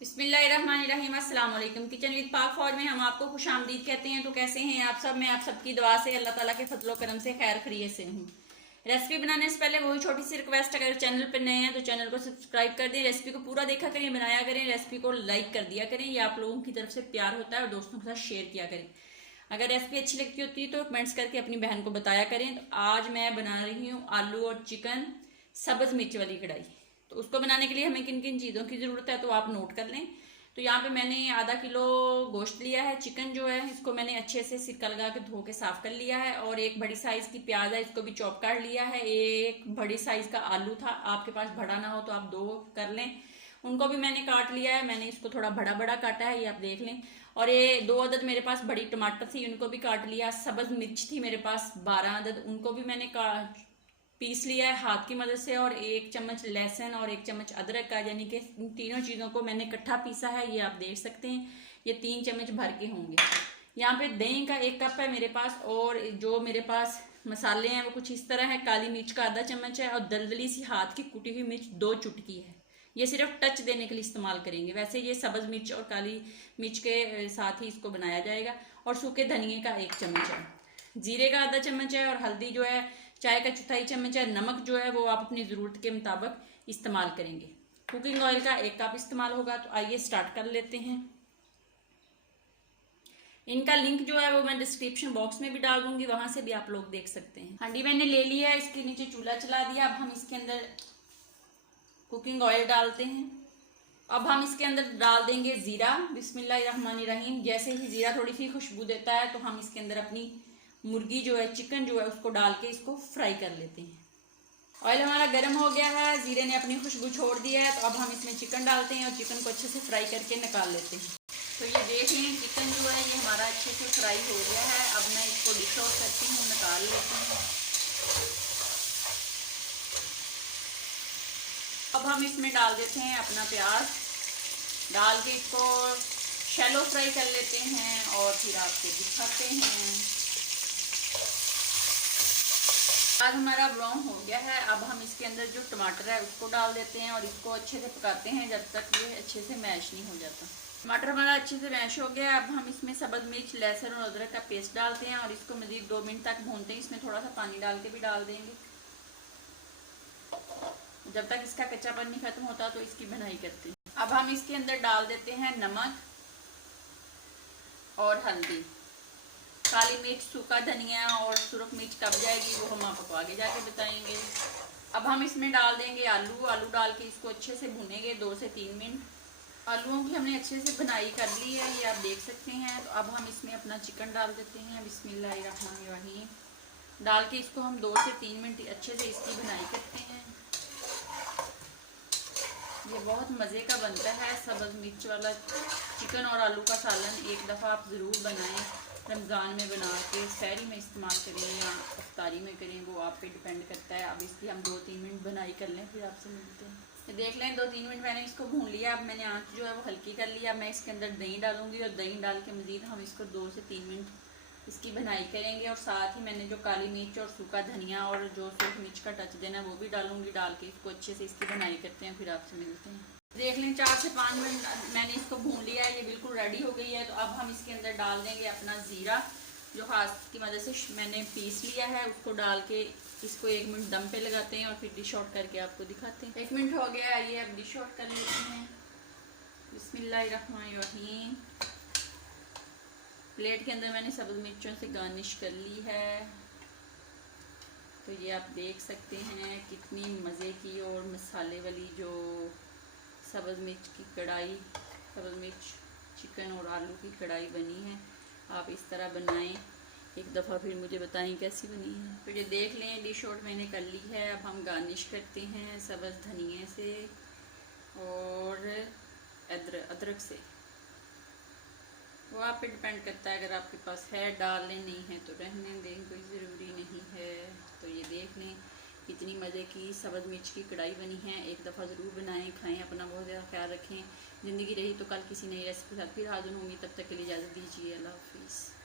बिस्मिल्लाहिर्रहमानिर्रहीम। अस्सलाम वालेकुम। किचन विद पाक फौज में हम आपको खुशामदीद कहते हैं। तो कैसे हैं आप सब? मैं आप सबकी दुआ से अल्लाह ताला के फजलो करम से खैर खैरियत से हूँ। रेसिपी बनाने से पहले वही छोटी सी रिक्वेस्ट, अगर चैनल पर नए हैं तो चैनल को सब्सक्राइब कर दें, रेसिपी को पूरा देखा करें, बनाया करें, रेसिपी को लाइक कर दिया करें। ये आप लोगों की तरफ से प्यार होता है और दोस्तों के साथ शेयर किया करें। अगर रेसिपी अच्छी लगती होती है तो कमेंट्स करके अपनी बहन को बताया करें। तो आज मैं बना रही हूँ आलू और चिकन सब्ज मिर्च वाली कढ़ाई। तो उसको बनाने के लिए हमें किन किन चीज़ों की ज़रूरत है तो आप नोट कर लें। तो यहाँ पे मैंने आधा किलो गोश्त लिया है। चिकन जो है इसको मैंने अच्छे से सिरका लगा के धो के साफ कर लिया है। और एक बड़ी साइज की प्याज है, इसको भी चॉप कर लिया है। एक बड़ी साइज का आलू था, आपके पास बड़ा ना हो तो आप 2 कर लें। उनको भी मैंने काट लिया है। मैंने इसको थोड़ा बड़ा बड़ा काटा है, ये आप देख लें। और ये 2 अदद मेरे पास बड़ी टमाटर थी, उनको भी काट लिया। सब्ज मिर्च थी मेरे पास 12 अदद, उनको भी मैंने पीस लिया है हाथ की मदद से। और 1 चम्मच लहसुन और 1 चम्मच अदरक का, यानी कि तीनों चीज़ों को मैंने इकट्ठा पीसा है। ये आप देख सकते हैं, ये 3 चम्मच भर के होंगे। यहाँ पे दही का 1 कप है मेरे पास। और जो मेरे पास मसाले हैं वो कुछ इस तरह है। काली मिर्च का आधा चम्मच है और दलदली सी हाथ की कुटी हुई मिर्च 2 चुटकी है। ये सिर्फ टच देने के लिए इस्तेमाल करेंगे, वैसे ये सब्ज मिर्च और काली मिर्च के साथ ही इसको बनाया जाएगा। और सूखे धनिए का 1 चम्मच है, जीरे का आधा चम्मच है, और हल्दी जो है चाय का 1/4 चम्मच है। नमक जो है वो आप अपनी ज़रूरत के मुताबिक इस्तेमाल करेंगे। कुकिंग ऑयल का 1 कप इस्तेमाल होगा। तो आइए स्टार्ट कर लेते हैं। इनका लिंक जो है वो मैं डिस्क्रिप्शन बॉक्स में भी डाल दूंगी, वहां से भी आप लोग देख सकते हैं। हांडी मैंने ले लिया है, इसके नीचे चूल्हा चला दिया। अब हम इसके अंदर कुकिंग ऑयल डालते हैं। अब हम इसके अंदर डाल देंगे जीरा। बिस्मिल्लाहिर्रहमानिर्रहीम। जैसे ही जीरा थोड़ी सी खुशबू देता है तो हम इसके अंदर अपनी मुर्गी जो है, चिकन जो है, उसको डाल के इसको फ्राई कर लेते हैं। ऑयल हमारा गर्म हो गया है, जीरे ने अपनी खुशबू छोड़ दी है। तो अब हम इसमें चिकन डालते हैं और चिकन को अच्छे से फ्राई करके निकाल लेते हैं। तो ये देख लें, चिकन जो है ये हमारा अच्छे से फ्राई हो गया है। अब मैं इसको डिश आउट करती हूँ, निकाल लेती हूँ। अब हम इसमें डाल देते हैं अपना प्याज, डाल के इसको शैलो फ्राई कर लेते हैं और फिर आपको दिखाते हैं। आज हमारा ब्राउन हो गया है। अब हम इसके अंदर जो टमाटर है उसको डाल देते हैं और इसको अच्छे से पकाते हैं जब तक ये अच्छे से मैश नहीं हो जाता। टमाटर हमारा अच्छे से मैश हो गया है। अब हम इसमें सब्ज मिर्च, लहसुन और अदरक का पेस्ट डालते हैं और इसको मज़ीद 2 मिनट तक भूनते हैं। इसमें थोड़ा सा पानी डाल के भी डाल देंगे। जब तक इसका कच्चापन नहीं खत्म होता तो इसकी बनाई करते हैं। अब हम इसके अंदर डाल देते हैं नमक और हल्दी, काली मिर्च, सूखा धनिया और सुरख मिर्च कब जाएगी वो हम आपको आगे जाके बताएंगे। अब हम इसमें डाल देंगे आलू डाल के इसको अच्छे से भुनेंगे 2 से 3 मिनट। आलूओं की हमने अच्छे से भुनाई कर ली है, ये आप देख सकते हैं। तो अब हम इसमें अपना चिकन डाल देते हैं। बिस्मिल्लाहिर्रहमानिर्रहीम। डाल के इसको हम 2 से 3 मिनट अच्छे से इसकी भुनाई करते हैं। ये बहुत मज़े का बनता है सब्ज़ मिर्च वाला चिकन और आलू का सालन। एक दफ़ा आप ज़रूर बनाएं, रमज़ान में बना के सहरी में इस्तेमाल करें या इफ्तारी में करें, वो आप पे डिपेंड करता है। अब इसकी हम 2-3 मिनट बनाई कर लें, फिर आपसे मिलते हैं। तो देख लें 2-3 मिनट मैंने इसको भून लिया। अब मैंने आँच जो है वो हल्की कर लिया। अब मैं इसके अंदर दही डालूंगी और दही डाल के मज़ीद हम इसको 2 से 3 मिनट इसकी बनाई करेंगे। और साथ ही मैंने जो काली मिर्च और सूखा धनिया और जो सूख मिर्च का टच देना वो भी डालूंगी। डाल के इसको अच्छे से इसकी बनाई करते हैं, फिर आपसे मिलते हैं। देख लें 4 से 5 मिनट मैंने इसको भून लिया है, ये बिल्कुल रेडी हो गई है। तो अब हम इसके अंदर डाल देंगे अपना ज़ीरा, जो हाथ की मदद से मैंने पीस लिया है, उसको डाल के इसको 1 मिनट दम पे लगाते हैं और फिर डिश आउट करके आपको दिखाते हैं। 1 मिनट हो गया, ये अब डिश आउट कर लेते हैं। बिस्मिल्लाहिर्रहमानिर्रहीम। प्लेट के अंदर मैंने सब्ज़ मिर्चों से गार्निश कर ली है। तो ये आप देख सकते हैं कितनी मज़े की और मसाले वाली जो सब्ज़ मिर्च की कढ़ाई, सब्ज़ मिर्च चिकन और आलू की कढ़ाई बनी है। आप इस तरह बनाएं, एक दफ़ा फिर मुझे बताएं कैसी बनी है। तो ये देख लें डिश आउट मैंने कर ली है। अब हम गार्निश करते हैं सब्ज़ धनिए से और अदरक से। वो आप पे डिपेंड करता है, अगर आपके पास है डाल लें, नहीं है तो रहने दें, कोई ज़रूरी नहीं है। तो ये देख लें कितनी मज़े की सब्ज़ मिर्च की कढ़ाई बनी है। एक दफ़ा ज़रूर बनाएं, खाएं, अपना बहुत ज़्यादा ख्याल रखें। ज़िंदगी रही तो कल किसी नई रेसिपी के साथ फिर हाज़िर होंगी। तब तक के लिए इजाज़त दीजिए। अल्लाह हाफ़िज़।